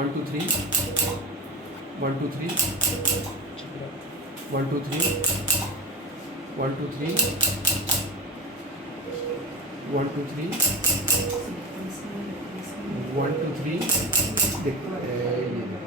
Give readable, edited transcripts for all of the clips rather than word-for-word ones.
1 2 3 1 2 3 1 2 3 1 2 3 1 2 3 1 2 3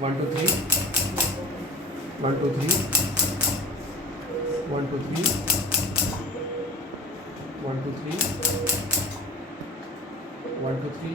1 2 3 1 2 3 1 2 3 1 2 3 1 2 3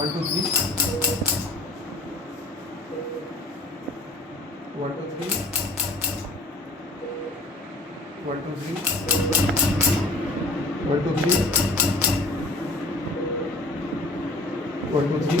1 2 3 1 2 3 1 2 3 1 2 3 1 2 3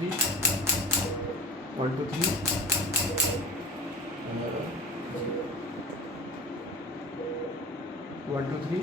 3 1 2 3 1 2 3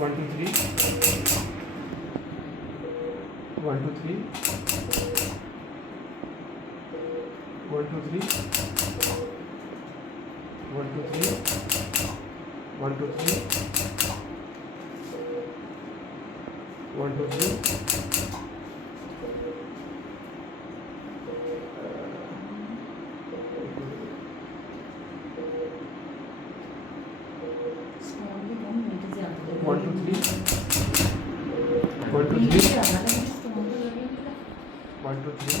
1 2 3 1 2 3 1 2 3 1 2 3 1 2 3 1 2 3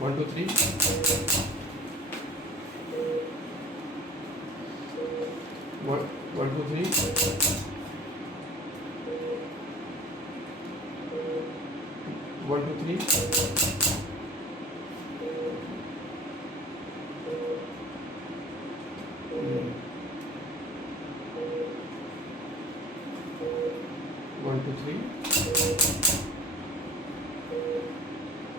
1 2 3 1 2 3 1 2 3 1 2 3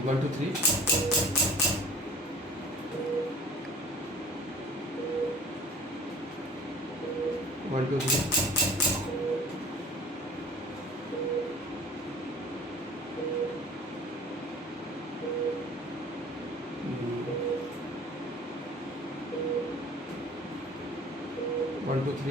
1 2 3 1 2 3 1 2 3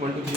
1 2 3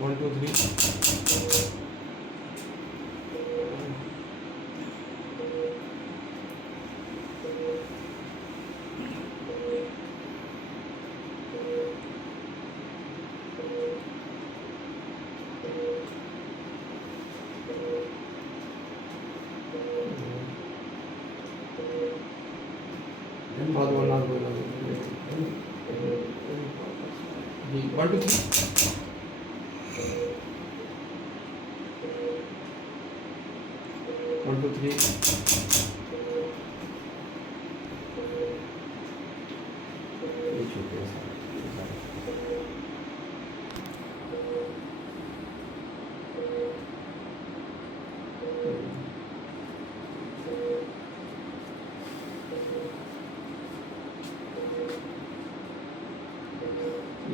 1 2 3 1 2 3 1 2 3 1